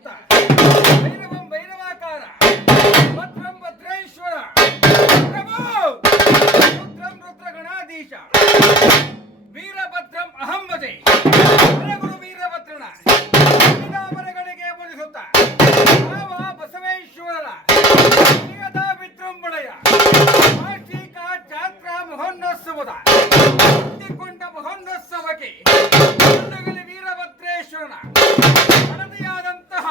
ಸುತ್ತ ಭೈರವಂ ಭೈರವಾಕಾರ ಭದ್ರಂ ಭದ್ರೇಶ್ವರ ಪ್ರಭೋ ರುದ್ರಂ ರುದ್ರಗಣಾಧೀಶ ವೀರಭದ್ರಂ ಅಹಮ್ಮದೆ ಗುರು ವೀರಭದ್ರನ ಮರಗಳಿಗೆ ಬೋಧಿಸುತ್ತ ಯಾವ ಬಸವೇಶ್ವರರ ಶ್ರೀಗದ ವಿಜೃಂಭಣೆಯ ವಾರ್ಷಿಕ ಜಾತ್ರಾ ಮಹೋತ್ಸವದ ಕೊಂಡ ಮಹೋತ್ಸವಕ್ಕೆ ವೀರಭದ್ರೇಶ್ವರನ ಹಣತೆಯಾದಂತಹ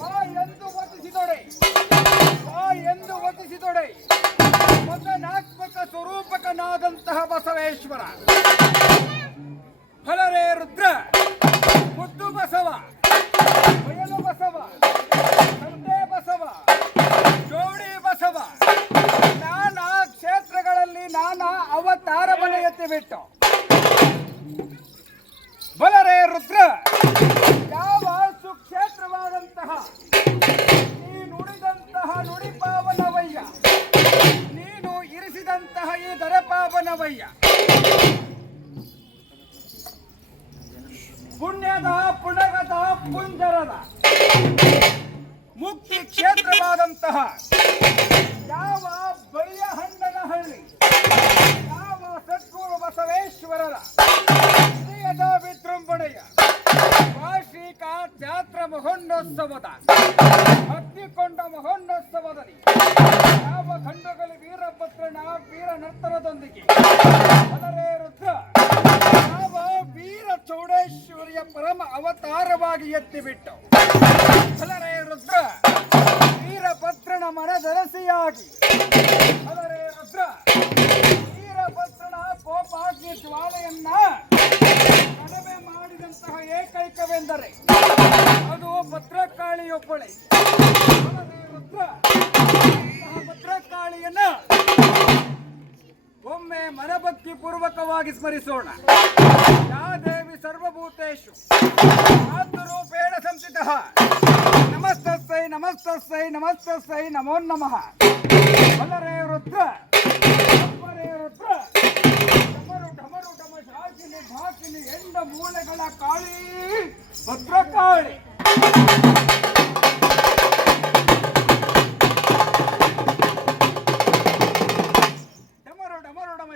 ಬಾ ಎಂದು ವಚಿಸಿದೊಡೆ, ಬಾ ಎಂದು ವಚಿಸಿದೊಡೆ ಮೊದನಾತ್ಮಕ ಸ್ವರೂಪಕನಾದಂತಹ ಬಸವೇಶ್ವರ. ಫಲರೇ ರುದ್ರ, ಮುದ್ದು ಬಸವ, ಬಯಲು ಬಸವ, ತಂದೆ ಬಸವ, ಜೋಡಿ ಬಸವ, ನಾನಾ ಕ್ಷೇತ್ರಗಳಲ್ಲಿ ನಾನಾ ಅವತಾರವನ್ನು ಎತ್ತಿಬಿಟ್ಟು ಬಲರೇ ರುದ್ರ, ಯಾವ ಸುಕ್ಷೇತ್ರವಾದಂತಹ ನೀ ನುಡಿದಂತಹ ನುಡಿ ಪಾವನವಯ್ಯ, ನೀನು ಇರಿಸಿದಂತಹ ಈ ದರ ಪಾವನವಯ್ಯ. ಪುಣ್ಯದ ಪುಣಗದ ಪುಂಜರದ ಮುಕ್ತಿ ಕ್ಷೇತ್ರವಾದಂತಹ ಯಾವ ಬಳಿಯ ಹಣ್ಣನಹಳ್ಳಿ, ಯಾವ ಸದ್ಗುರು ಬಸವೇಶ್ವರರ ಹೃದಯದ ವಿಜೃಂಭಣೆಯ ವಾರ್ಷಿಕ ಜಾತ್ರಾ ಮಹೋನ್ನೋತ್ಸವದ ಹತ್ತಿಕೊಂಡ ಮಹೋನ್ನೋತ್ಸವದಲ್ಲಿ ಯಾವ ಖಂಡಗಲಿ ವೀರಭದ್ರನ ವೀರ ನರ್ತನದೊಂದಿಗೆ ಅದರೇ ರುದ್ರ ಯಾವ ವೀರ ಚೌಡೇಶ್ವರಿಯ ಪರಮ ಅವತಾರವಾಗಿ ಎತ್ತಿಬಿಟ್ಟು ಅದರೇ ರುದ್ರ ವೀರಭದ್ರನ ಮನದರಸಿಯಾಗಿ ಅದರೇ ರುದ್ರ ವೀರಭದ್ರನ ಕೋಪಾಗ್ನಿ ಜ್ವಾಲೆಯನ್ನ ಕಡಿಮೆ ಮಾಡಿದಂತಹ ಏಕೈಕವೆಂದರೆ ಅದು ಭದ್ರಕಾಳಿಯೊಬ್ಬಳೆ. ಅದರೇ ರುದ್ರ ಭದ್ರಕಾಳಿಯನ್ನ ಒಮ್ಮೆ ಮನಭಕ್ತಿ ಪೂರ್ವಕವಾಗಿ ಸ್ಮರಿಸೋಣ. ಯಾ ದೇವಿ ಸರ್ವಭೂತೇಷು ಆತ್ಮರೂಪೇಣ ಸಂಸ್ಥಿತಃ ನಮಸ್ತಸ್ಸೈ ನಮಸ್ತಸ್ಸೈ ನಮಸ್ತಸ್ಸೈ ನಮೋ ನಮಃ. ಬಲರೇ ರುದ್ರ, ಅಪ್ಪರೇ ರುದ್ರ, ಡಮರು ಡಮರು ಡಮ ಶಾಕಿನಿ ಭಾಕಿನಿ ಎಂಡ ಮೂಳೆಗಳ ಕಾಳಿ ಭದ್ರಕಾಳಿ.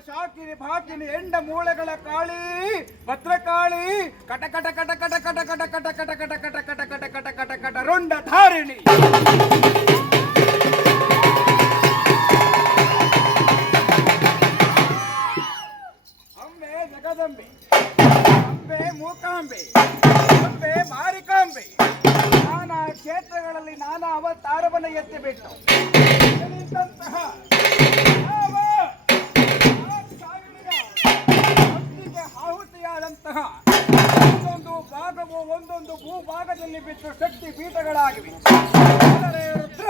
ಶಾಕಿನಿ ಭಾಕಿನಿ ಎಂಡ ಮೂಳೆಗಳ ಕಾಳಿ ಭದ್ರಕಾಳಿ ಕಟ ಕಟ ಕಟ ಕಟ ಕಟ ಕಟ ಕಟ ಕಟ ಕಟ ಕಟ ಕಟ ಕಟ ಕಟ ಕಟ ಕಟ ರುಂಡ ಧಾರಿಣಿ. ಅಂಬೆ ಜಗದಂಬೆ, ಅಂಬೆ ಮೂಕಾಂಬೆ, ಅಂಬೆ ಮಾರಿಕಾಂಬೆ ನಾನಾ ಕ್ಷೇತ್ರಗಳಲ್ಲಿ ನಾನಾ ಅವತಾರವನ್ನು ಎತ್ತಿಬಿಟ್ಟು ಒಂದೊಂದು ಭಾಗವು ಒಂದೊಂದು ಭೂಭಾಗದಲ್ಲಿ ಬಿಟ್ಟು ಶಕ್ತಿ ಪೀಠಗಳಾಗಿವೆ. ರುದ್ರ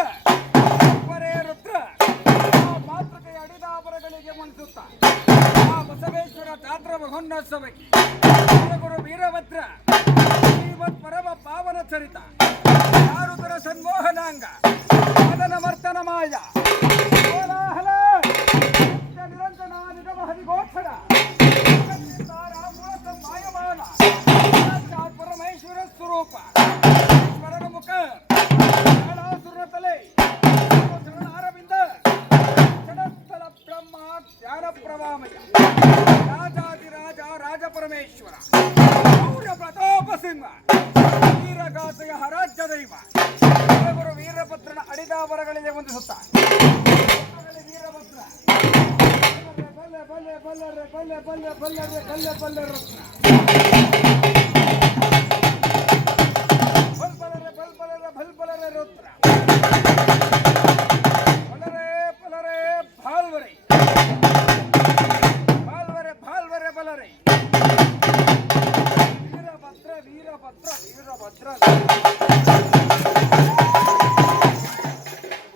ಪರೇ ರುದ್ರ ಮಾತೃಕೆಯ ಅಡಿದಾಬರಗಳಿಗೆ ಮಣಿಸುತ್ತ ಆ ಬಸವೇಶ್ವರ ಜಾತ್ರಾ ಮಹೋನ್ನೋತ್ಸವಕ್ಕೆ ಗುರು ವೀರಭದ್ರ ಶ್ರೀಮತ್ ಪರಮ ಪಾವನ ಚರಿತ ಯಾರುದರ ಸನ್ಮೋಹನಾಂಗ ಮದನ ಮರ್ತನ ಮಾಯ ಕೋಲಾಹಲ ನಿರಂಜನ ನಿಗಮ ಹರಿಗೋಕ್ಷರ ಪರಮೇಶ್ವರ ಸ್ವರೂಪ ಈಶ್ವರನ ಮುಖ ಕಾಳಾಸುರನ ತಲೆ ಶರಣಾರವಿಂದ ಷಡಸ್ಥಲ ಬ್ರಹ್ಮ ಜ್ಞಾನ ಪ್ರವಾಮಯ ರಾಜಾದಿರಾಜ ರಾಜ ಪರಮೇಶ್ವರ ಶೌರ್ಯ ಪ್ರತಾಪ ಸಿಂಹ ವೀರಗಾಸೆಯ ಹರಾಜ್ಯ ದೈವ ಗುರು ವೀರಭದ್ರನ ಅಡಿದಾಬರಗಳಿಗೆ ವಂದಿಸುತ್ತ ವೀರಭದ್ರ ಬಲ್ಲೆ ಬಲ್ಲೆ ಬಲ್ಲರೆ ಬಲ್ಲೆ ಬಲ್ಲೆ ಬಲ್ಲರೆ ಬಲ್ಲೆ ಬಲ್ಲೆ ರತ್ನ ಬಲ್ಬಲರೆ ಬಲ್ಬಲರೆ ಬಲ್ಬಲರೆ ರುದ್ರ ಬಲರೆ ಬಲರೆ ಭಾಲ್ವರೆ ಭಾಲ್ವರೆ ಭಾಲ್ವರೆ ಬಲರೆ ವೀರಭದ್ರ ವೀರಭದ್ರ ವೀರಭದ್ರ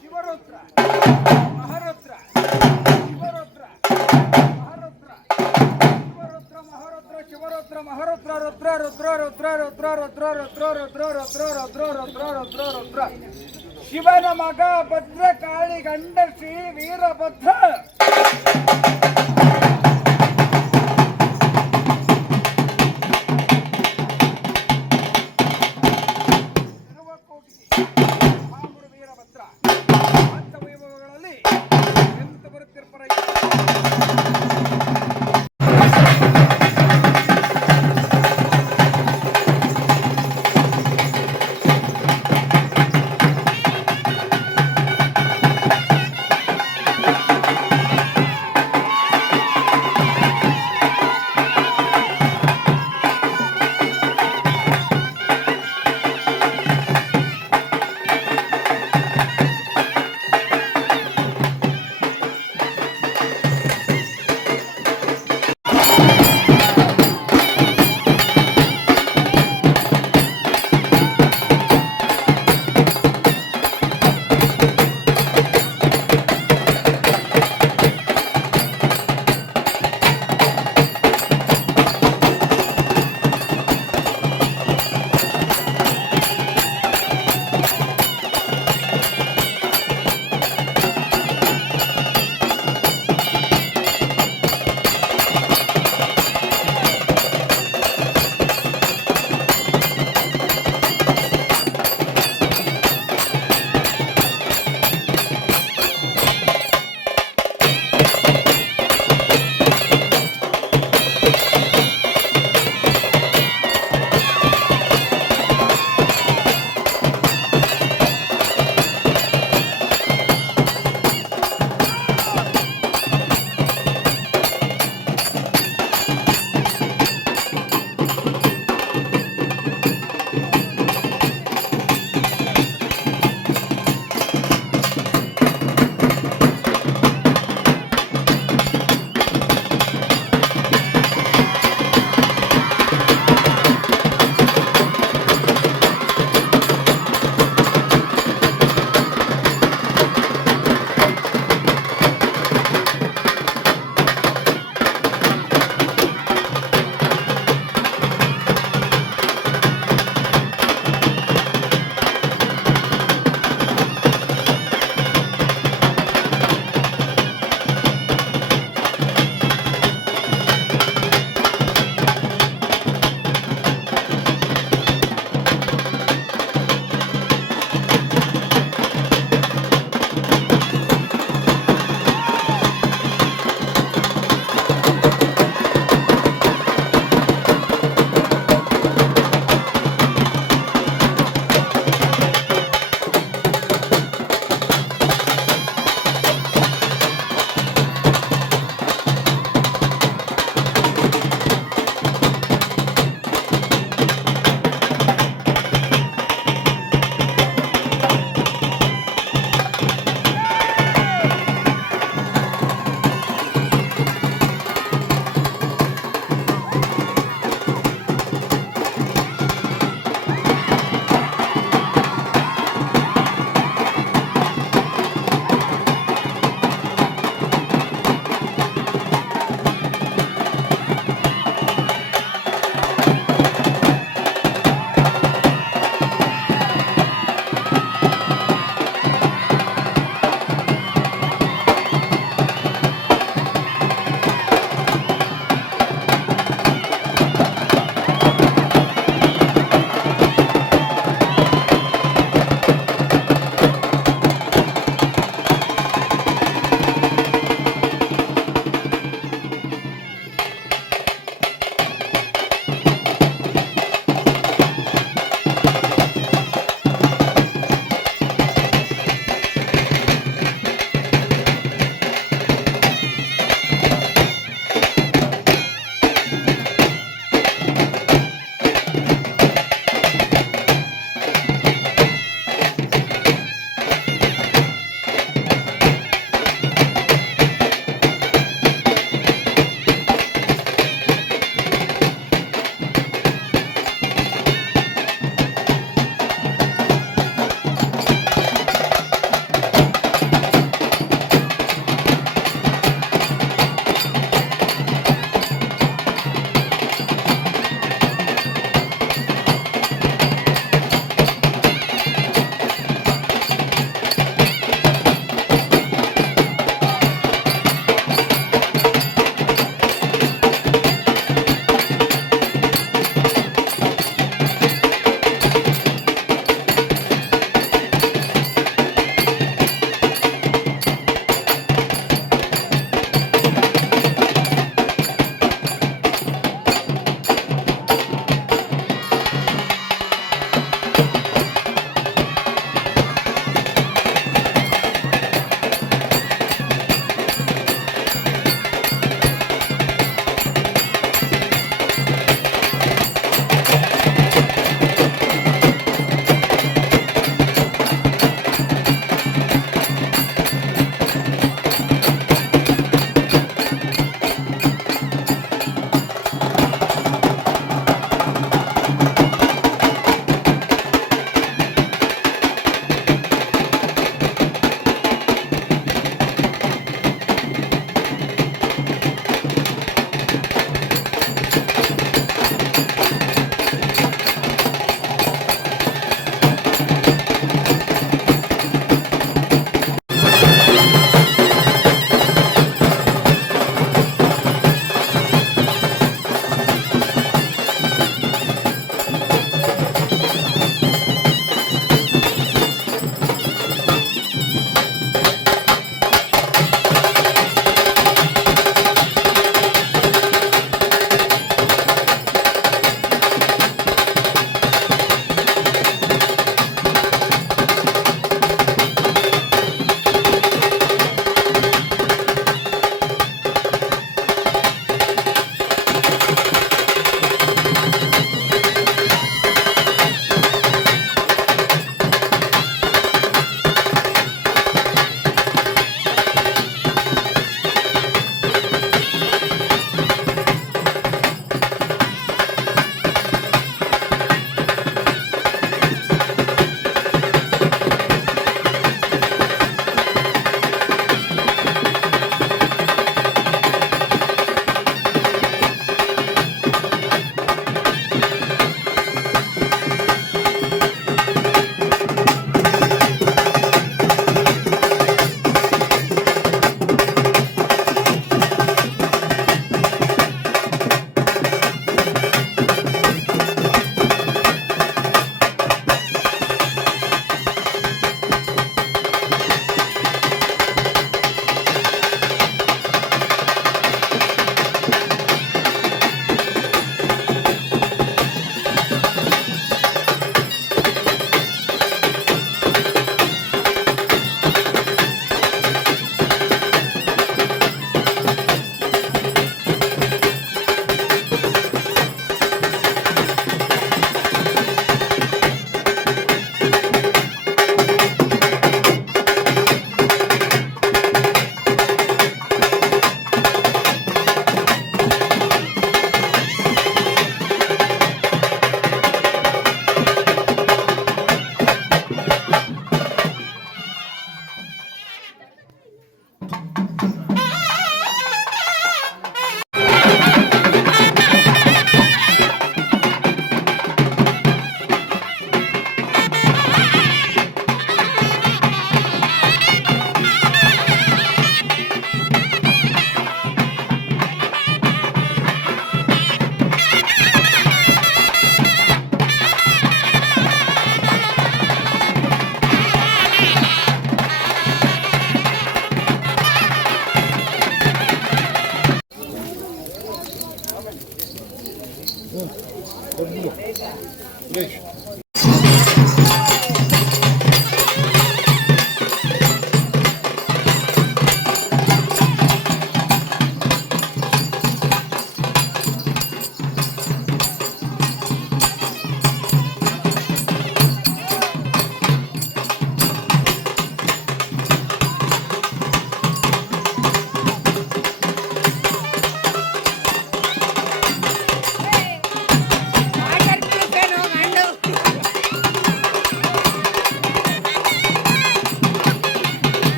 ಶಿವರುದ್ರ ಮಹಾರುದ್ರ ಶಿವರುದ್ರ ಮಹಾರುದ್ರ ಶಿವರುದ್ರ ಮಹಾರುದ್ರ ಶಿವರುದ್ರ ಮಹಾರುದ್ರ ರುದ್ರ ರುದ್ರ ರುದ್ರ ರುದ್ರ ರುದ್ರ ರುದ್ರ ರುದ್ರ ರುದ್ರ ರುದ್ರ ರುದ್ರ ರುದ್ರ ರುದ್ರ ಶಿವನ ಮಗ ಭದ್ರಕಾಳಿ ಗಂಡ ಶ್ರೀ ವೀರಭದ್ರ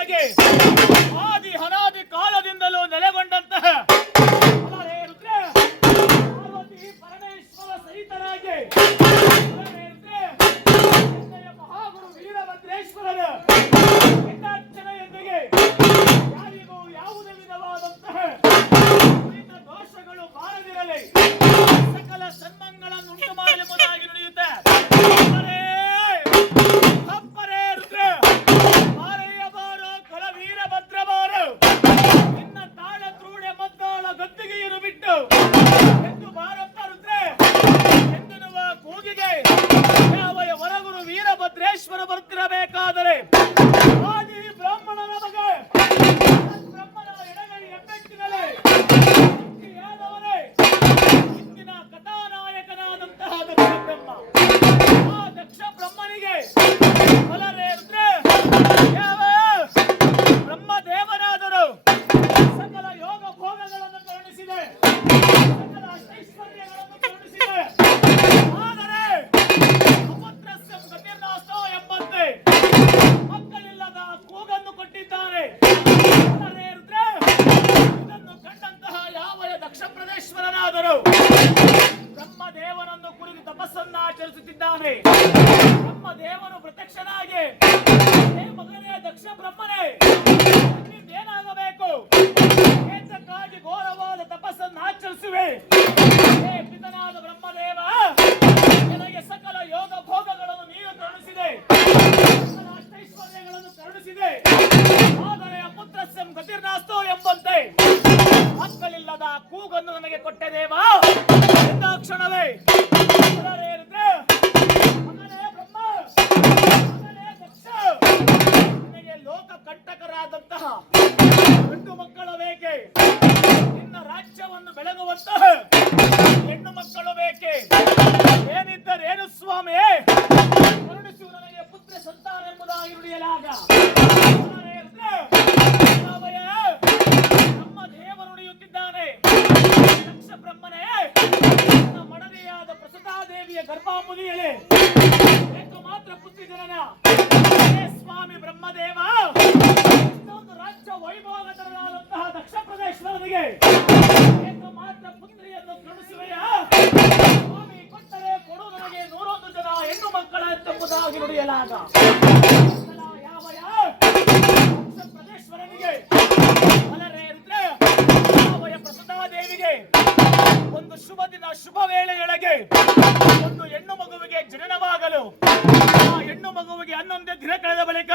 ಒಳಗೆ ಆದಿ ಅನಾದಿ ಕಾಲದಿಂದಲೂ ನೆಲೆಗೊಂಡಂತಹ ಪಾರ್ವತಿ ಪರಮೇಶ್ವರ ಸಹಿತರಾಗಿ ಮಹಾಗುರು ವೀರಭದ್ರೇಶ್ವರರ ಹಿತಾರ್ಚನೆಯೊಂದಿಗೆ ಯಾರಿಗೂ ಯಾವುದೇ ವಿಧವಾದಂತಹ ದೋಷಗಳು ಬಾರದಿರಲಿ, ಸಕಲ ಸನ್ಮಂಗಳನ್ನು ಉಂಟು ಮಾಡಲೆಂಬುದಾಗಿ ನುಡಿಯುತ್ತೆ. ಬ್ರಹ್ಮದೇವನನ್ನು ಕುರಿತು ತಪಸ್ಸನ್ನ ಆಚರಿಸುತ್ತಿದ್ದಾನೆ. ಬ್ರಹ್ಮದೇವನು ಪ್ರತ್ಯಕ್ಷನಾಗಿ ಮಗನೇ ದಕ್ಷ ಬ್ರಹ್ಮನೇ ಏನಾಗಬೇಕು ಏತಕ್ಕಾಗಿ ಘೋರವಾದ ತಪಸ್ಸನ್ನು ಆಚರಿಸುವೆ. ಪಿತನಾದ ಬ್ರಹ್ಮದೇವ ನಿನಗೆ ಸಕಲ ಯೋಗ ಭೋಗಗಳನ್ನು ನೀನು ಕರುಣಿಸಿದೆ, ಸಕಲ ಅಷ್ಟೈಶ್ವರ್ಯಗಳನ್ನು ಕರುಣಿಸಿದೆ. ಆದರೆ ಅಪುತ್ರಸ್ಯಂ ಗತಿರ್ನಾಸ್ತೋ ಎಂಬಂತೆ ಮಕ್ಕಳಿಲ್ಲದ ಕೂಗನ್ನು ನನಗೆ ಕೊಟ್ಟೆ ದೇವ. ಕ್ಷಣವೇ ಮಗನೇ ಬ್ರಹ್ಮ, ಮಗನೇ ದಕ್ಷ, ನಿನಗೆ ಲೋಕ ಕಂಟಕರಾದಂತಹ ಗಂಡು ಮಕ್ಕಳು ಬೇಕೆ, ನಿನ್ನ ರಾಜ್ಯವನ್ನು ಬೆಳಗುವಂತಹ ಹೆಣ್ಣು ಮಕ್ಕಳು ಬೇಕೆ. ಏನಿದ್ದರೇನು ಸ್ವಾಮಿ, ಕರುಣಿಸು ನನಗೆ ಪುತ್ರ ಸಂತಾನ ಎಂಬುದಾಗಿ ನುಡಿಯಲಾಗ ನಮ್ಮ ದೇವರು ನುಡಿಯುತ್ತಿದ್ದಾನೆ. ದಕ್ಷ ಬ್ರಹ್ಮನೇ ಮಡದಿಯಾದ ಪ್ರಸದಾದೇವಿಯ ಗರ್ಭಾಮುಲಿಯಳೆ ಮಾತ್ರ ಪುತ್ರಿ ಜನನ. ಸ್ವಾಮಿ ಬ್ರಹ್ಮದೇವ ಇಷ್ಟೊಂದು ರಾಜ್ಯ ವೈಭವಗತರಾದಂತಹ ದಕ್ಷ ಪ್ರದೇಶ್ವರನಿಗೆ ಮಾತ್ರ ಪುತ್ರಿಯನ್ನು ಕರುಣಿಸುವೆಯ ಸ್ವಾಮಿ. ಕೊಟ್ಟರೆ ಕೊಡು ನನಗೆ 101 ಜನ ಹೆಣ್ಣು ಮಕ್ಕಳ ಎಂಬುದಾಗಿ ನುಡಿಯಲಾಗ ಯಾವ ದಕ್ಷ ಪ್ರದೇಶ್ವರನಿಗೆ ಪ್ರಸದಾದೇವಿಗೆ ಒಂದು ಶುಭ ದಿನ ಶುಭ ವೇಳೆಯೊಳಗೆ ಒಂದು ಹೆಣ್ಣು ಮಗುವಿಗೆ ಜನನವಾಗಲು ಆ ಹೆಣ್ಣು ಮಗುವಿಗೆ 11 ದಿನ ಕಳೆದ ಬಳಿಕ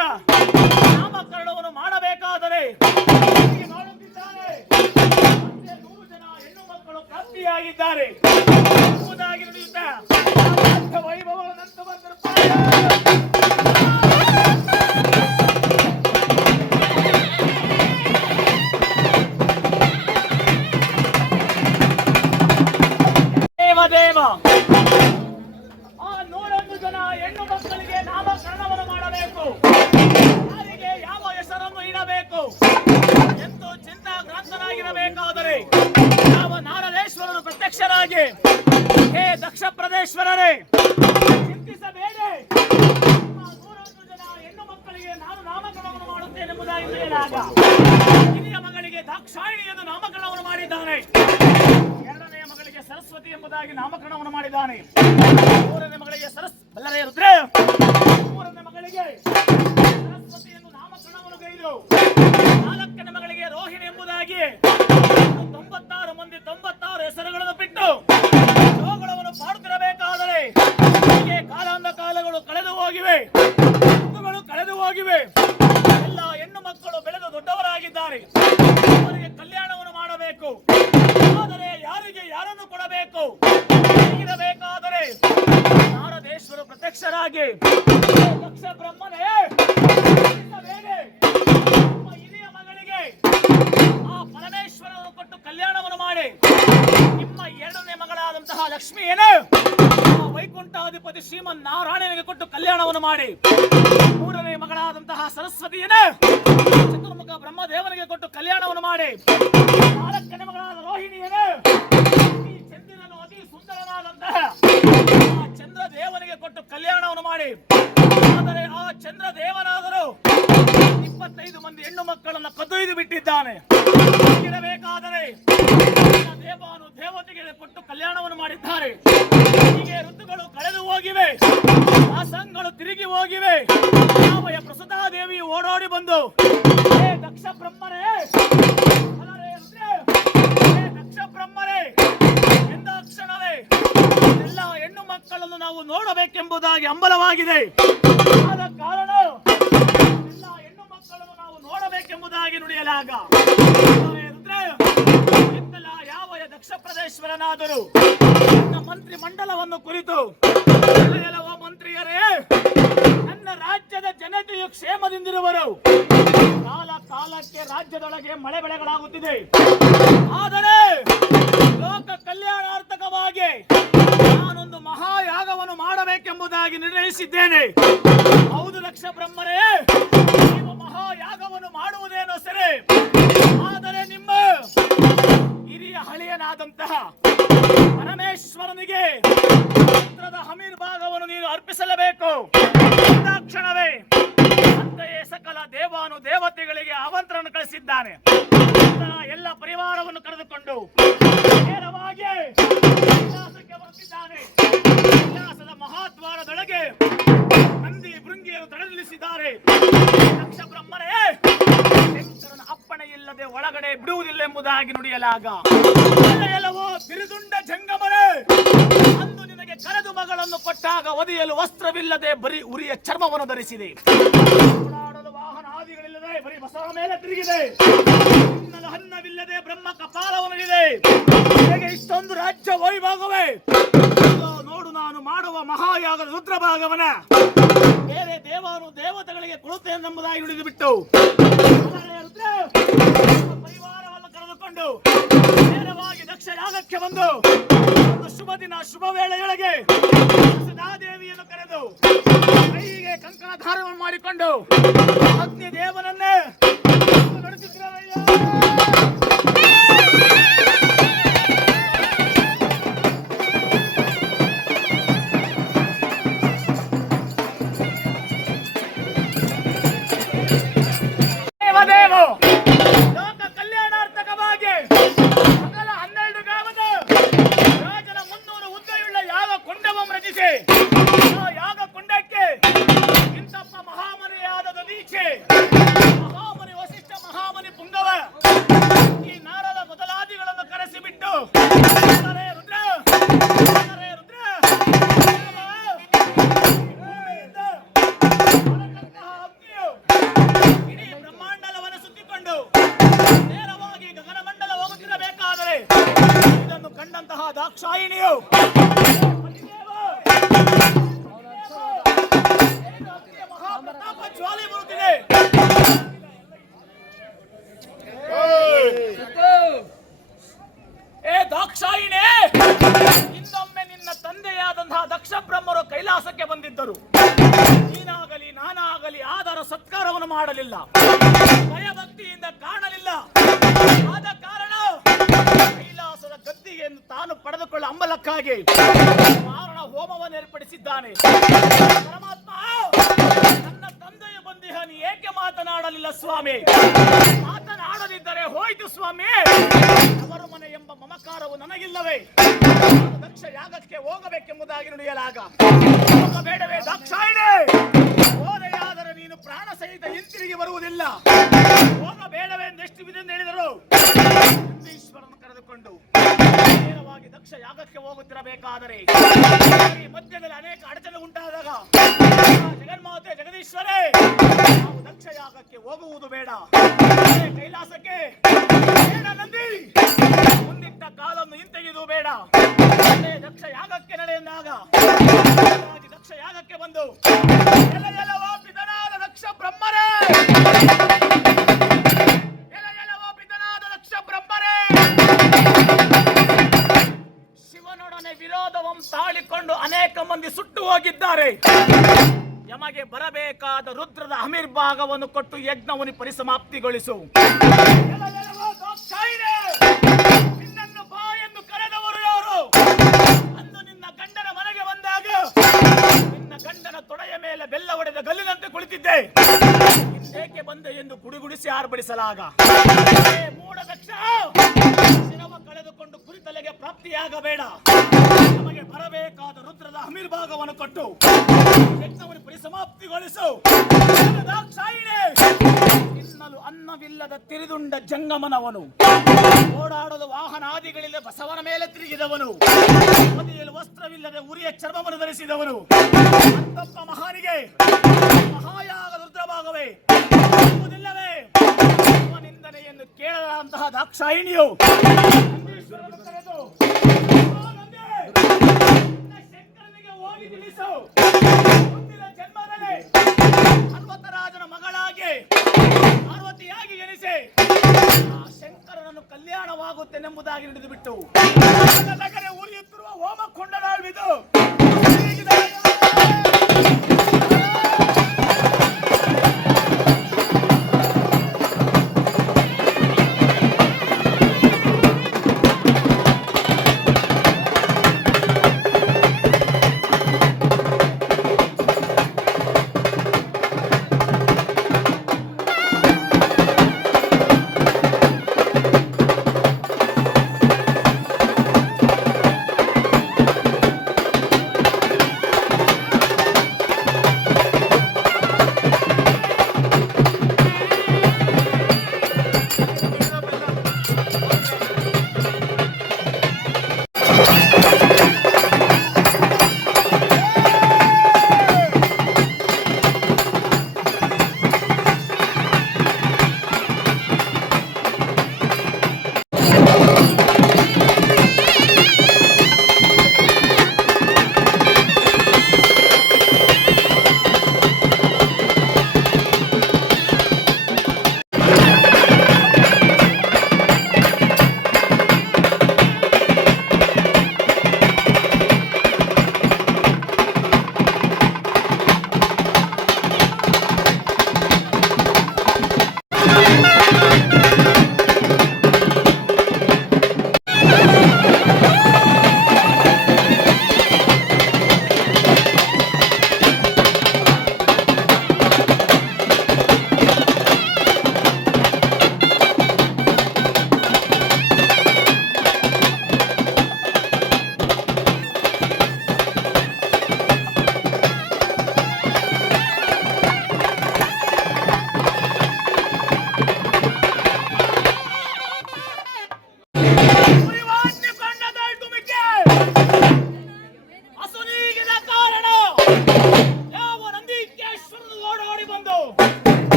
ನಾಮಕರಣವನ್ನು ಮಾಡಬೇಕಾದರೆ ಮಾಡುತ್ತಿದ್ದಾರೆ. 100 ಜನ ಹೆಣ್ಣು ಮಕ್ಕಳು ಪ್ರಾಪ್ತಿಯಾಗಿದ್ದಾರೆ ಎಂಬುದಾಗಿ ನುಡಿಯುತ್ತಾ ವೈಭವನಂತ ಬಂದಿರುತ್ತಾರೆ. ದೇವ ಆ 101 ಜನ ಹೆಣ್ಣು ಮಕ್ಕಳಿಗೆ ನಾಮಕರಣವನ್ನು ಮಾಡಬೇಕು. ಯಾರಿಗೆ ಯಾವ ಹೆಸರನ್ನು ಇಡಬೇಕು ಎಂದು ಚಿಂತಾಕ್ರಾಂತನಾಗಿರಬೇಕಾದರೆ ಯಾವ ನಾರದೇಶ್ವರರು ಪ್ರತ್ಯಕ್ಷರಾಗಿ ಹೇ ದಕ್ಷ ಪ್ರದೇಶ್ವರರೇ ಚಿಂತಿಸಬೇಡಿ, 101 ಜನ ಹೆಣ್ಣು ಮಕ್ಕಳಿಗೆ ನಾನು ನಾಮಕರಣವನ್ನು ಮಾಡುತ್ತೇನೆಂಬುದಾಗಿ ಹೇಳಿದಾಗ ಹಿರಿಯ ಮಗಳಿಗೆ ದಾಕ್ಷಾಯಿಣಿ ಎಂದು ನಾಮಕರಣವನ್ನು ಮಾಡಿದ್ದಾನೆ. ಎರಡನೆಯ ಮಗಳಿಗೆ ಸರಸ್ವತಿ ಎಂಬುದಾಗಿ ನಾಮಕರಣವನ್ನು ಮಾಡಿದ್ದಾನೆ. ಮೂರನೇ ಮಗಳಿಗೆ ಬಲ್ಲರೇ ರುದ್ರ, ಮೂರನೇ ಮಗಳಿಗೆ ಸರಸ್ವತಿ ಎಂದು ನಾಮಕರಣವನ್ನು ಗೈದು ನಾಲ್ಕನೇ ಮಗಳಿಗೆ ರೋಹಿಣಿ ಎಂಬುದಾಗಿ 96 ಮಂದಿ 96 ಹೆಸರುಗಳನ್ನು ಬಿಟ್ಟು ಜೋಗಳವನ್ನು ಪಾಡುತ್ತಿರಬೇಕಾದರೆ ಹೀಗೆ ಕಾಲಾಂಧ ಕಾಲಗಳು ಕಳೆದು ಹೋಗಿವೆ, ಋತುಗಳು ಕಳೆದು ಹೋಗಿವೆ. ಎಲ್ಲ ಹೆಣ್ಣು ಮಕ್ಕಳು ಬೆಳೆದು ದೊಡ್ಡವರಾಗಿದ್ದಾರೆ. ಅವರಿಗೆ ಕಲ್ಯಾಣವನ್ನು ಮಾಡಬೇಕು. ಆದರೆ ಯಾರಿಗೆ ಯಾರನ್ನು ಕೊಡಬೇಕು ಇರಬೇಕಾದರೆ ನಾರದೇಶ್ವರ ಪ್ರತ್ಯಕ್ಷರಾಗಿ ದಕ್ಷ ಬ್ರಹ್ಮನೇ ನಮ್ಮ ಹಿರಿಯ ಮಗಳಿಗೆ ಆ ಪರಮೇಶ್ವರನ್ನು ಕೊಟ್ಟು ಕಲ್ಯಾಣವನ್ನು ಮಾಡಿ ನಿಮ್ಮ ಎರಡನೇ ಮಗಳಾದಂತಹ ಲಕ್ಷ್ಮಿಯನ್ನು ವೈಕುಂಠಾಧಿಪತಿ ಶ್ರೀಮನ್ ನಾರಾಯಣನಿಗೆ ಕೊಟ್ಟು ಕಲ್ಯಾಣವನ್ನು ಮಾಡಿ, ಮೂರನೇ ಮಗಳಾದಂತಹ ಸರಸ್ವತಿಯನ್ನು ಚತುರ್ಮುಖ ಬ್ರಹ್ಮದೇವನಿಗೆ ಕೊಟ್ಟು ಕಲ್ಯಾಣವನ್ನು ಮಾಡಿ, ನಾಲ್ಕನೇ ಮಗಳಾದ ರೋಹಿಣಿಯನ್ನು ಈ ಚಂದ್ರನನ್ನು ಅತಿ ಸುಂದರನಾದಂತಹ ಚಂದ್ರ ದೇವನಿಗೆ ಕೊಟ್ಟು ಕಲ್ಯಾಣವನ್ನು ಮಾಡಿ ಆದರೆ ಆ ಚಂದ್ರ ದೇವನಾದರೂ 25 ಮಂದಿ ಹೆಣ್ಣು ಮಕ್ಕಳನ್ನು ಕದ್ದೊಯ್ದು ಬಿಟ್ಟಿದ್ದಾನೆ. ಇರಬೇಕಾದರೆ ದೇವಾನು ದೇವತೆಗೆ ಕೊಟ್ಟು ಕಲ್ಯಾಣವನ್ನು ಮಾಡಿದ್ದಾರೆ. ಹೀಗೆ ಋತುಗಳು ಕಳೆದು ಹೋಗಿವೆ, ಮಾಸಗಳು ತಿರುಗಿ ಹೋಗಿವೆ. ಯಾವ ಪ್ರಸುತಾ ದೇವಿ ಓಡೋಡಿ ಬಂದು, ಹೇ ದಕ್ಷ ಬ್ರಹ್ಮರೇ, ದಕ್ಷ ಬ್ರಹ್ಮರೇ ಎಂದ ಕ್ಷಣವೇ ಎಲ್ಲ ಹೆಣ್ಣು ಮಕ್ಕಳನ್ನು ನಾವು ನೋಡಬೇಕೆಂಬುದಾಗಿ ಹಂಬಲವಾಗಿದೆ. ಆದ ಕಾರಣ ಎಲ್ಲ ಹೆಣ್ಣು ಮಕ್ಕಳನ್ನು ನಾವು ನೋಡಬೇಕೆಂಬುದಾಗಿ ನುಡಿಯಲಾಗ ಯಾವ ದಕ್ಷ ಪ್ರದೇಶ್ವರನಾದರೂ ನನ್ನ ಮಂತ್ರಿ ಮಂಡಲವನ್ನು ಕುರಿತು, ಎಲ್ಲವ ಮಂತ್ರಿಯರೇ, ನನ್ನ ರಾಜ್ಯದ ಜನತೆಯು ಕ್ಷೇಮದಿಂದಿರುವರು. ಕಾಲ ಕಾಲಕ್ಕೆ ರಾಜ್ಯದೊಳಗೆ ಮಳೆ ಬೆಳೆಗಳಾಗುತ್ತಿದೆ. ಆದರೆ ಲೋಕ ಕಲ್ಯಾಣಾರ್ಥಕವಾಗಿ ನಾನೊಂದು ಮಹಾಯಾಗವನ್ನು ಮಾಡಬೇಕೆಂಬುದಾಗಿ ನಿರ್ಣಯಿಸಿದ್ದೇನೆ. ಹೌದು ದಕ್ಷ ಬ್ರಹ್ಮರೇ, ನೀವು ಮಹಾಯಾಗವನ್ನು ಮಾಡುವುದೇನೋ ಸರಿ, ಆದರೆ ನಿಮ್ಮ ಹಿರಿಯ ಹಳೆಯನಾದಂತಹ ಪರಮೇಶ್ವರನಿಗೆ ಪುತ್ರದ ಹಮೀರ್ ಭಾಗವನ್ನು ನೀನು ಅರ್ಪಿಸಲೇಬೇಕು. ಕ್ಷಣವೇ ಅಂತೆಯೇ ಸಕಲ ದೇವಾನು ದೇವತೆಗಳಿಗೆ ಆಮಂತ್ರಣ ಕಳಿಸಿದ್ದಾನೆ. ಎಲ್ಲ ಪರಿವಾರವನ್ನು ಕರೆದುಕೊಂಡು ನೇರವಾಗಿ ಕೈಲಾಸಕ್ಕೆ ಬರುತ್ತಿದ್ದಾನೆ. ಕೈಲಾಸದ ಮಹಾದ್ವಾರದೊಳಗೆ ನಂದಿ ಭೃಂಗಿಯನ್ನು ತಡೆ ನಿಲ್ಲಿಸಿದ್ದಾರೆ. ದಕ್ಷ ಬ್ರಹ್ಮರೇ, ಶಂಕರನ ಅಪ್ಪಣೆ ಇಲ್ಲದೆ ಒಳಗಡೆ ಬಿಡುವುದಿಲ್ಲ ಎಂಬುದಾಗಿ ನುಡಿಯಲಾಗ ಎಲ್ಲವೋ ಬಿರುದುಂಡ ಜಂಗಮರೇ, ಅಂದು ನಿನಗೆ ಕರೆದು ಮಗಳನ್ನು ಕೊಟ್ಟಾಗ ಒದೆಯಲು ವಸ್ತ್ರವಿಲ್ಲದೆ ಬರೀ ಉರಿಯ ಚರ್ಮವನ್ನು ಧರಿಸಿದೆ. ಓಡಾಡಲು ವಾಹನ ಆದಿಗಳಿಲ್ಲದೆ ಬರೀ ಬಸವ ಮೇಲೆ ತಿರುಗಿದೆ. ತಿನ್ನಲು ಅನ್ನವಿಲ್ಲದೆ ಬ್ರಹ್ಮ ಕಪಾಲವನಿದೆ. ಹೇಗೆ ಇಷ್ಟೊಂದು ರಾಜ್ಯ ವೈಭಾಗವೇ? ನೋಡು, ನಾನು ಮಾಡುವ ಮಹಾಯಾಗದ ರುದ್ರಭಾಗವನ ಬೇರೆ ದೇವರು ದೇವತೆಗಳಿಗೆ ಕೊಡುತ್ತೇನೆಂಬುದಾಗಿ ಹಿಡಿದು ಬಿಟ್ಟು ಪರಿವಾರವನ್ನು ಕರೆದುಕೊಂಡು ನೇರವಾಗಿ ದಕ್ಷ ಯಾಗಕ್ಕೆ ಬಂದು ಒಂದು ಶುಭ ದಿನ ಶುಭ ವೇಳೆಯೊಳಗೆ ಸದಾದೇವಿಯನ್ನು ಕರೆದು ಕೈಗೆ ಕಂಕಣ ಧಾರವನ್ನು ಮಾಡಿಕೊಂಡು ಅಗ್ನಿ ದೇವನನ್ನೇ ನಡೆಸುತ್ತಿರಯ್ಯ. ಲೋಕ ಕಲ್ಯಾಣಾರ್ಥಕವಾಗಿ ಸಕಲ 12 ಗ್ರಾಮದ ರಾಜನ 300 ಉದ್ದಯುಳ್ಳ ಯಾಗ ಕೊಂಡವನ್ನು ರಚಿಸಿ ಆ ಯಾಗ ಕೊಂಡಕ್ಕೆ ಇಂತಪ್ಪ ಮಹಾಮನಿಯಾದ ದೀಕ್ಷೆ, ಮಹಾಮನಿ ವಸಿಷ್ಠ, ಮಹಾಮನಿ ಪುಂಗವ, ಈ ನಾರದ ಮೊದಲಾದಿಗಳನ್ನು ಕರೆಸಿಬಿಟ್ಟು ರುದ್ರ ಇಡೀ ಬ್ರಹ್ಮಾಂಡಲವನ್ನು ಸುತ್ತಿಕೊಂಡು ನೇರವಾಗಿ ಗಗನಮಂಡಲ ಹೋಗುತ್ತಿರಬೇಕಾದರೆ ಇದನ್ನು ಕಂಡಂತಹ ದಾಕ್ಷಾಯಿಣಿಯು ಮಹಾಪ್ರತಾಪ ಜ್ವಾಲೆ ಬರುತ್ತಿದೆ. ಏ ದಾಕ್ಷಾಯಿಣಿ, ಇನ್ನೊಮ್ಮೆ ನಿನ್ನ ತಂದೆಯಾದಂತಹ ದಕ್ಷ ಬ್ರಹ್ಮರು ಕೈಲಾಸಕ್ಕೆ ಬಂದಿದ್ದರು. ನೀನಾಗಲಿ ನಾನಾಗಲಿ ಆದರ ಸತ್ಕಾರವನ್ನು ಮಾಡಲಿಲ್ಲ, ಭಯಭಕ್ತಿಯಿಂದ ಕಾಣಲಿಲ್ಲ. ಆದ ಕಾರಣ ಕೈಲಾಸದ ಗದ್ದಿಗೆಯನ್ನು ತಾನು ಪಡೆದುಕೊಳ್ಳ ಹಂಬಲಕ್ಕಾಗಿ ಮಾರಣ ಹೋಮವನ್ನು ಏರ್ಪಡಿಸಿದ್ದಾನೆ. ಪರಮಾತ್ಮ, ನನ್ನ ತಂದೆಯ ಬಂದಿಹ ನೀ ಏಕೆ ಮಾತನಾಡಲಿಲ್ಲ ಸ್ವಾಮಿ? ಮಾತನಾಡದಿದ್ದರೆ ಹೋಯಿತು ಸ್ವಾಮಿ. ಅವರು ಮನೆ ಎಂಬ ಮಮಕಾರವು ನನಗಿಲ್ಲವೇ? ದಕ್ಷ ಯಾಗಕ್ಕೆ ಹೋಗಬೇಕೆಂಬುದಾಗಿ ನುಡಿಯಲಾಗ ಬೇಡವೇ ದಾಕ್ಷಾಯಿಣಿ? ಹೋದೆಯಾದರೆ ನೀನು ಪ್ರಾಣ ಸಹಿತ ಹಿಂತಿರುಗಿ ಬರುವುದಿಲ್ಲ. ಹೋಗಬೇಡವೇ ಎಂದೆಷ್ಟು ವಿಧೆಂದು ಹೇಳಿದರು. ಈಶ್ವರನ್ನು ಕರೆದುಕೊಂಡು ನೇರವಾಗಿ ದಕ್ಷ ಯಾಗಕ್ಕೆ ಹೋಗುತ್ತಿರಬೇಕಾದರೆ ಈ ಮಧ್ಯದಲ್ಲಿ ಅನೇಕ ಅಡಚಣೆ ಉಂಟಾದಾಗ ಜಗನ್ಮಾತೆ ಜಗದೀಶ್ವರೇ, ನಾವು ದಕ್ಷ ಯಾಗಕ್ಕೆ ಹೋಗುವುದು ಬೇಡ, ಕೈಲಾಸಕ್ಕೆ ಬೇಡ ನಂದಿ, ಮುಂದಿಟ್ಟ ಕಾಲನ್ನು ಹಿಂತೆಗೆದು ಬೇಡ, ದಕ್ಷ ಯಾಗಕ್ಕೆ ನಡೆಯಂದಾಗ ದಕ್ಷ ಯಾಗಕ್ಕೆ ಬಂದು ಎಲ್ಲೆಲ್ಲವೋ ಪಿತನಾದ ದಕ್ಷ ಬ್ರಹ್ಮರೇ, ಎಲ್ಲೆಲ್ಲವೋ ಪಿತನಾದ ದಕ್ಷ ಬ್ರಹ್ಮರೇ, ಶಿವನೊಡನೆ ವಿರೋಧವನ್ನು ತಾಳಿಕೊಂಡು ಅನೇಕ ಮಂದಿ ಸುಟ್ಟು ಹೋಗಿದ್ದಾರೆ. ಯಮಗೆ ಬರಬೇಕಾದ ರುದ್ರದ ಅಮಿರ್ಭಾಗವನ್ನು ಕೊಟ್ಟು ಯಜ್ಞವನ್ನು ಪರಿಸಮಾಪ್ತಿಗೊಳಿಸು. ನಿನ್ನನ್ನು ಬಾ ಎಂದು ಕರೆದವರು ಯಾರು? ಅಂದು ನಿನ್ನ ಗಂಡನ ಮನೆಗೆ ಬಂದಾಗ ನಿನ್ನ ಗಂಡನ ತೊಡೆಯ ಮೇಲೆ ಬೆಲ್ಲ ಹೊಡೆದ ಹಿಂದೇಕೆ ಬಂದೆ ಎಂದು ಗುಡಿಗುಡಿಸಿ ಆರ್ಭಡಿಸಲಾಗ ಮೂಢ ದಕ್ಷ ಶಿರವ ಕಳೆದುಕೊಂಡು ಕುರಿತಲೆಗೆ ಪ್ರಾಪ್ತಿಯಾಗಬೇಡ. ನಮಗೆ ಬರಬೇಕಾದ ರುದ್ರದ ಅಮಿರ್ಭಾಗವನ್ನು ಕೊಟ್ಟು ಯಜ್ಞವನ್ನು ಪರಿಸಮಾಪ್ತಿಗೊಳಿಸು. ದಾಕ್ಷಾಯಿಣಿ ತಿನ್ನಲು ಅನ್ನವಿಲ್ಲದ ತಿರಿದುಂಡ ಜಂಗಮನವನು, ಓಡಾಡಲು ವಾಹನಾದಿಗಳಿಲ್ಲದೆ ಬಸವನ ಮೇಲೆ ತಿರುಗಿದವನು, ಮದಿಯಲ್ಲಿ ವಸ್ತ್ರವಿಲ್ಲದೆ ಉರಿಯ ಚರ್ಮವನ್ನು ಧರಿಸಿದವನು, ಅಂತಪ್ಪ ಮಹಾನಿಗೆ ಮಹಾಯಾಗ ರುದ್ರಭಾಗವೇ ಎಂಬುದಿಲ್ಲವೇ ನಿಂದನೆಯನ್ನು ಕೇಳದಂತಹ ದಾಕ್ಷಾಯಿಣಿಯು ಶಂಕರನಿಗೆ ಹೋಗಿ ತಿಳಿಸು. ಮುಂದಿನ ಜನ್ಮದಲ್ಲಿ ಪರ್ವತರಾಜನ ಮಗಳಾಗಿ ಪಾರ್ವತಿಯಾಗಿ ಎನಿಸಿ ಆ ಶಂಕರನನ್ನು ಕಲ್ಯಾಣವಾಗುತ್ತೇನೆಂಬುದಾಗಿ ಹಿಡಿದು ಬಿಟ್ಟು ನಗರ ಉರಿಯುತ್ತಿರುವ ಹೋಮ ಕೊಂಡನಾಳ್ವಿದು.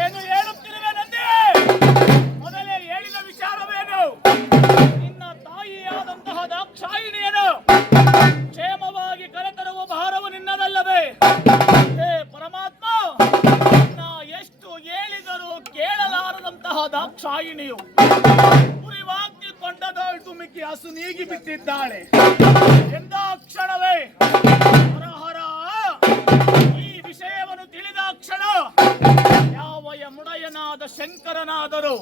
ಏನು ಹೇಳುತ್ತಿರುವೆ ನಂದಿ? ಮೊದಲೇ ಹೇಳಿದ ವಿಚಾರವೇನು? ನಿನ್ನ ತಾಯಿಯಾದಂತಹ ದಾಕ್ಷಾಯಿಣಿಯನ್ನು ಕ್ಷೇಮವಾಗಿ ಕರೆತರುವ ಭಾರವು ನಿನ್ನದಲ್ಲವೇ? ಹೇ ಪರಮಾತ್ಮ, ನಾ ಎಷ್ಟು ಹೇಳಿದರೂ ಕೇಳಲಾರದಂತಹ ದಾಕ್ಷಾಯಿಣಿಯು ಉರಿವಾಗ್ತಿ ಕೊಂಡದಾಳು ತುಮಿಕಿ ಹಸು ನೀಗಿ ಬಿಟ್ಟಿದ್ದಾಳೆ ಎಂದ ಕ್ಷಣವೇ ವಿಷಯವನ್ನು ತಿಳಿದ ಕ್ಷಣ ಯಾವಯ ಮುಡಯನಾದ ಶಂಕರನಾದರೂ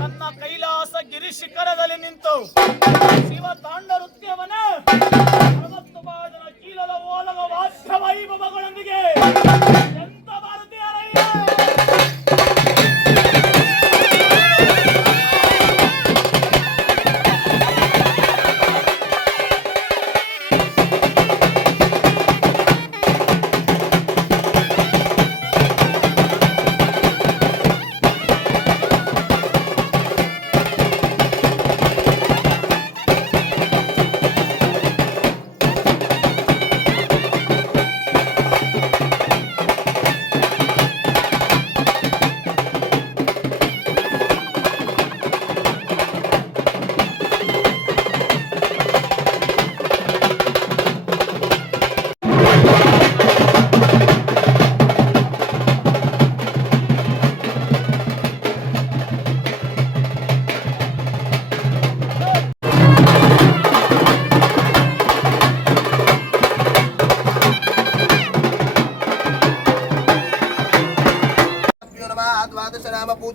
ತನ್ನ ಕೈಲಾಸ ಗಿರಿ ಶಿಖರದಲ್ಲಿ ನಿಂತು ಶಿವ ತಾಂಡ ನೃತ್ಯವನ 60 ಬಾದನ ಕೀಲದ ಓಲಗ ವಾದ್ಯ ವೈಭವಗಳೊಂದಿಗೆ ಎಂತ ಭಾರತೀಯರಯ್ಯ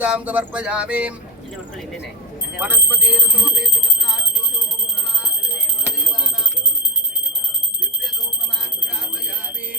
पूजां समर्पयामि वनस्पतिरसोपेतु दिव्यधूपमाग्रापयामि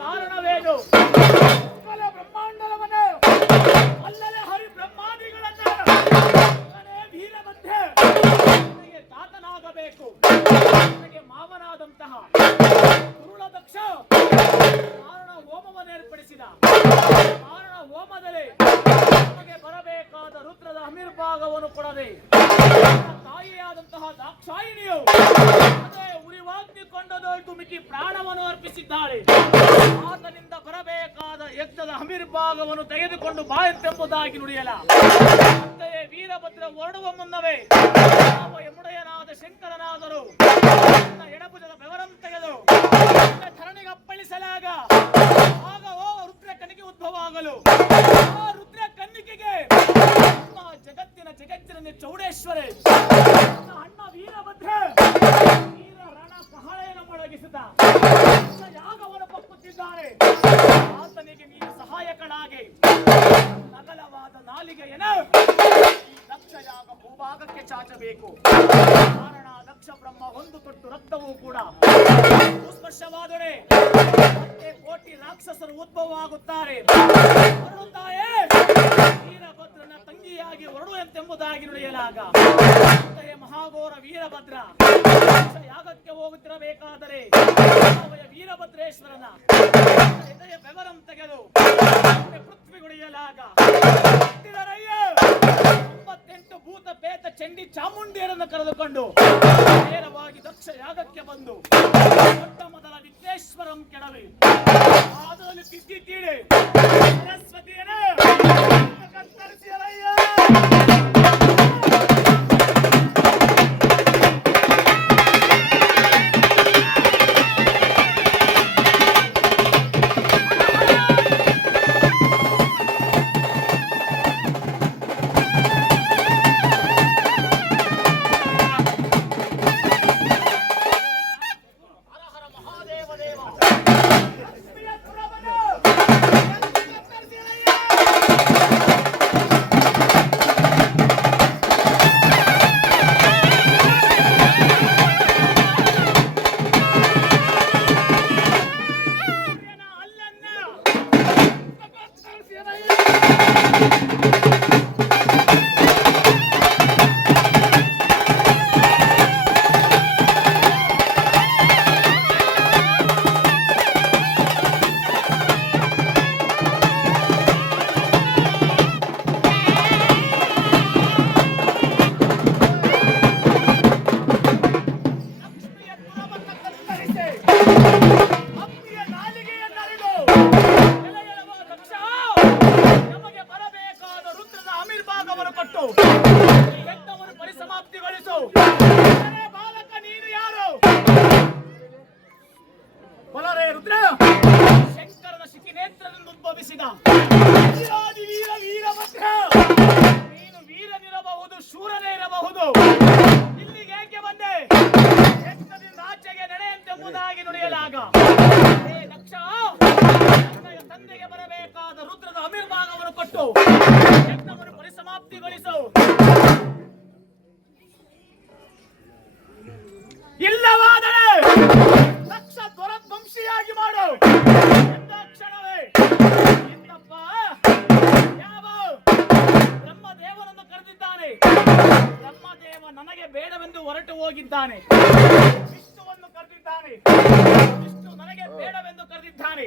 ಕಾರಣವೇನು? ಬ್ರಹ್ಮಾಂಡವನ್ನೇ ಅಲ್ಲದೆ ಹರಿ ಬ್ರಹ್ಮಾದಿಗಳನ್ನ ವೀರಭದ್ರ ನನಗೆ ತಾತನಾಗಬೇಕು, ನನಗೆ ಮಾವನಾದಂತಹ ಕುರುಳ ದಕ್ಷ ಮಾರಣ ಹೋಮವನ್ನು ಏರ್ಪಡಿಸಿದ. ಮಾರಣ ಹೋಮದಲ್ಲಿ ನಮಗೆ ಬರಬೇಕಾದ ರುದ್ರದ ಅಮಿರ್ಭಾಗವನ್ನು ಕೊಡದೆ ತಾಯಿಯಾದಂತಹ ದಾಕ್ಷಾಯಿಣಿಯು ಅದೇ ಉರಿವಾಗ್ನಿ ಕೊಂಡದೊಯ್ದು ಮಿಕ್ಕಿ ಪ್ರಾಣವನ್ನು ಅರ್ಪಿಸಿದ್ದಾಳೆ. ಆತನಿಂದ ಬರಬೇಕಾದ ಯಜ್ಞದ ಅಮಿರ್ಭಾಗವನ್ನು ತೆಗೆದುಕೊಂಡು ಬಾಯತ್ತೆಂಬುದಾಗಿ ನುಡಿಯಲ. ಅಂತೆಯೇ ವೀರಭದ್ರ ಹೊರಡುವ ಮುನ್ನವೇ ಯಾವ ಯಮುಡೆಯನಾದ ಶಂಕರನಾದರೂ ಎಡಭುಜದ ಬೆವರನ್ನು ತೆಗೆದು ಧರಣಿಗೆ ಅಪ್ಪಳಿಸಲಾಗ ಆಗ ಓ ರುದ್ರ ಕನ್ನಿಕೆ ಉದ್ಭವ ಆಗಲು ಆ ರುದ್ರ ಕನ್ನಿಕೆಗೆ ಜಗತ್ತಿನ ಚೌಡೇಶ್ವರಿ ಅಣ್ಣ ವೀರಭದ್ರ ವೀರ ರಣ ಕಹಳೆಯನ್ನು ಮೊಳಗಿಸಿದ ಯಾಗವನ್ನು ಪಕ್ಕುತ್ತಿದ್ದಾರೆ. ಆತನಿಗೆ ನೀನು ಸಹಾಯಕನಾಗಿ ನಗಲವಾದ ನಾಲಿಗೆಯನ್ನು ದಕ್ಷ ಯಾಗ ಭೂಭಾಗಕ್ಕೆ ಚಾಚಬೇಕು. ಕಾರಣ ದಕ್ಷ ಬ್ರಹ್ಮ ಒಂದು ತೊಟ್ಟು ರಕ್ತವೂ ಕೂಡ ಸ್ಪರ್ಶವಾದರೆ ಮತ್ತೆ ಕೋಟಿ ರಾಕ್ಷಸರು ಉದ್ಭವ ಆಗುತ್ತಾರೆ. ವೀರಭದ್ರನ ತಂಗಿಯಾಗಿ ಹೊರಡು ಎಂತೆಂಬುದಾಗಿ ನುಡಿಯಲಾಗ ಮಹಾಘೋರ ವೀರಭದ್ರ ಯಾಗಕ್ಕೆ ಹೋಗುತ್ತಿರಬೇಕಾದರೆ ವೀರಭದ್ರೇಶ್ವರನ ಎದೆಯ ಬೆವರಂ ತೆಗೆದು ಪೃಥ್ವಿ ಗುಡಿಯಲಾಗ 98 ಭೂತ ಬೇತ ಚಂಡಿ ಚಾಮುಂಡಿಯರನ್ನು ಕರೆದುಕೊಂಡು ನೇರವಾಗಿ ದಕ್ಷ ಯಾಗಕ್ಕೆ ಬಂದು ದೊಡ್ಡ ಮೊದಲ ವಿಘ್ನೇಶ್ವರಂ ಕೆಡವಿ ಅದರಲ್ಲಿ ತಿದ್ದಿ ತೀಡಿ ಸರಸ್ವತಿಯನ್ನು ಕತ್ತರಿಸಿಯಲಯ್ಯ ಕತ್ತರಿಸಿ ಹಕ್ಕಿಯ ನಾಲಿಗೆಯನ್ನರಿದು ಎಲೆಯೆಲವ ದಕ್ಷ ನಮಗೆ ಬರಬೇಕಾದ ರುದ್ರದ ಅಮಿರ್ಭಾಗವನ್ನು ಕೊಟ್ಟು ಈ ಯಜ್ಞವನ್ನು ಪರಿಸಮಾಪ್ತಿಗೊಳಿಸು. ಅರೆ ಬಾಲಕ ನೀನು ಯಾರು? ಬಲರೇ ರುದ್ರ ಶಂಕರನ ಶಿಖಿನೇತ್ರದಿಂದ ಉದ್ಭವಿಸಿದ ವೀರಾದಿ ವೀರ ವೀರಭದ್ರ. ನೀನು ವೀರನಿರಬಹುದು, ಶೂರನೇ ಇರಬಹುದು. ಇಲ್ಲಿಗೆ ಏಕೆ ಬಂದೆ? ಯಜ್ಞದಿಂದ ಆಚೆಗೆ ನಡೆಯಂತೆಂಬುದಾಗಿ ನುಡಿಯಲಾಗ ಹೇ ದಕ್ಷ, ನನ್ನ ತಂದೆಗೆ ಬರಬೇಕಾದ ರುದ್ರದ ಅಮಿರ್ಭಾಗವನ್ನು ಕೊಟ್ಟು ಯಜ್ಞವನ್ನು ಪರಿಸಮಾಪ್ತಿಗೊಳಿಸು. ಇಲ್ಲವಾದರೆ ದಕ್ಷ ಧ್ವಂಸಿಯಾಗಿ ಮಾಡು ಎಂದ ಕ್ಷಣವೇ ಇಂದಪ್ಪ ಯಾವ ಬ್ರಹ್ಮದೇವನನ್ನು ಕರೆದಿದ್ದಾನೆ. ಬ್ರಹ್ಮದೇವ ನನಗೆ ಬೇಡವೆಂದು ಹೊರಟು ಹೋಗಿದ್ದಾನೆ. ವಿಷ್ಣುವನ್ನು ಕರೆದಿದ್ದಾನೆ. ವಿಷ್ಣು ನನಗೆ ಬೇಡವೆಂದು ಕರೆದಿದ್ದಾನೆ.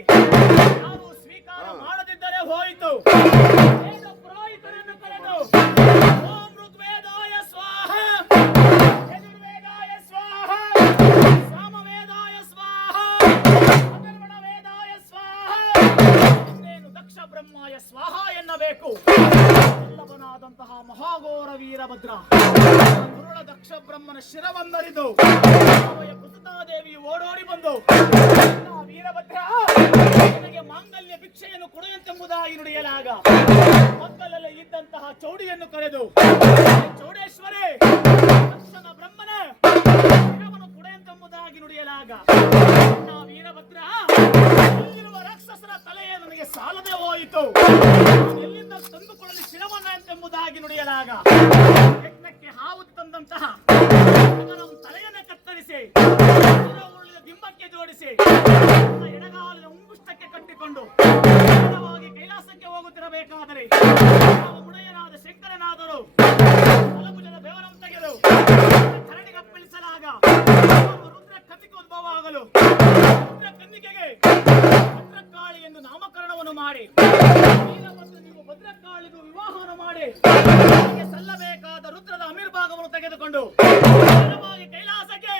ನಾವು ಸ್ವೀಕಾರ ಮಾಡದಿದ್ದರೆ ಹೋಯಿತು. ವೇದ ಪುರೋಹಿತರನ್ನು ಕರೆದು ಓಂ ಋಗ್ವೇದಾಯ ಸ್ವಾಹ, ಯಜುರ್ವೇದಾಯ ಸ್ವಾಹ, ಸಾಮವೇದಾಯ ಸ್ವಾಹ, ಅಥರ್ವಣ ವೇದಾಯ ಸ್ವಾಹ, ಇನ್ನೇನು ದಕ್ಷ ಬ್ರಹ್ಮಾಯ ಸ್ವಾಹ ಎನ್ನಬೇಕು. ವಲ್ಲಭನಾದಂತಹ ಮಹಾಘೋರ ವೀರಭದ್ರ ಗುರುಳ ದಕ್ಷ ಬ್ರಹ್ಮನ ಶಿರವನ್ನರಿದು ಅವಯ ಕುಸುತಾದೇವಿ ಓಡೋಡಿ ಬಂದು ವೀರಭದ್ರ ನನಗೆ ಮಾಂಗಲ್ಯ ಭಿಕ್ಷೆಯನ್ನು ಕೊಡುವಂತೆಂಬುದಾಗಿ ನುಡಿಯಲಾಗ ಮಕ್ಕಳಲ್ಲಿ ಇದ್ದಂತಹ ಚೌಡಿಯನ್ನು ಕರೆದು ಚೌಡೇಶ್ವರೇ ದಕ್ಷನ ಬ್ರಹ್ಮನ ಶಿರವನ್ನು ಕೊಡುವಂತೆಂಬುದಾಗಿ ನುಡಿಯಲಾಗ ವೀರಭದ್ರ ಇಲ್ಲಿರುವ ರಾಕ್ಷಸರ ತಲೆಯೇ ನನಗೆ ಸಾಲದೆ ಹೋಯಿತು. ಎಲ್ಲಿಂದ ತಂದುಕೊಳ್ಳಲು ಶಿರವನ್ನ ಎಂಬುದಾಗಿ ನುಡಿಯಲಾಗ ಯಜ್ಞಕ್ಕೆ ಹಾವು ತಂದಂತಹ ತಲೆಯನ್ನು ಕತ್ತರಿಸಿ ಉಳಿದ ಬಿಂಬಕ್ಕೆ ಜೋಡಿಸಿ ಎಡಗಾಲಿನ ಮುಂಗುಷ್ಟಕ್ಕೆ ಕಟ್ಟಿಕೊಂಡು ನೇರವಾಗಿ ಕೈಲಾಸಕ್ಕೆ ಹೋಗುತ್ತಿರಬೇಕಾದರೆ ಮುಡೆಯನಾದ ಶಂಕರನಾದರು ಬಲಭುಜದ ಬೆವರನ್ನು ತೆಗೆದು ಕರಡಿಗಪ್ಪಳಿಸಲಾಗ ರುದ್ರ ಕನ್ನಿಕೆ ಉದ್ಭವ ಆಗಲು ರುದ್ರ ಕನ್ನಿಕೆಗೆ ಭದ್ರಕಾಳಿ ಎಂದು ನಾಮಕರಣವನ್ನು ಮಾಡಿ ನೀವು ಭದ್ರಕಾಳಿಗೂ ವಿವಾಹವನ್ನು ಮಾಡಿ ಸಲ್ಲಬೇಕಾದ ರುದ್ರದ ಅಮಿರ್ಭಾಗವನ್ನು ತೆಗೆದುಕೊಂಡು ಕೈಲಾಸಕ್ಕೆ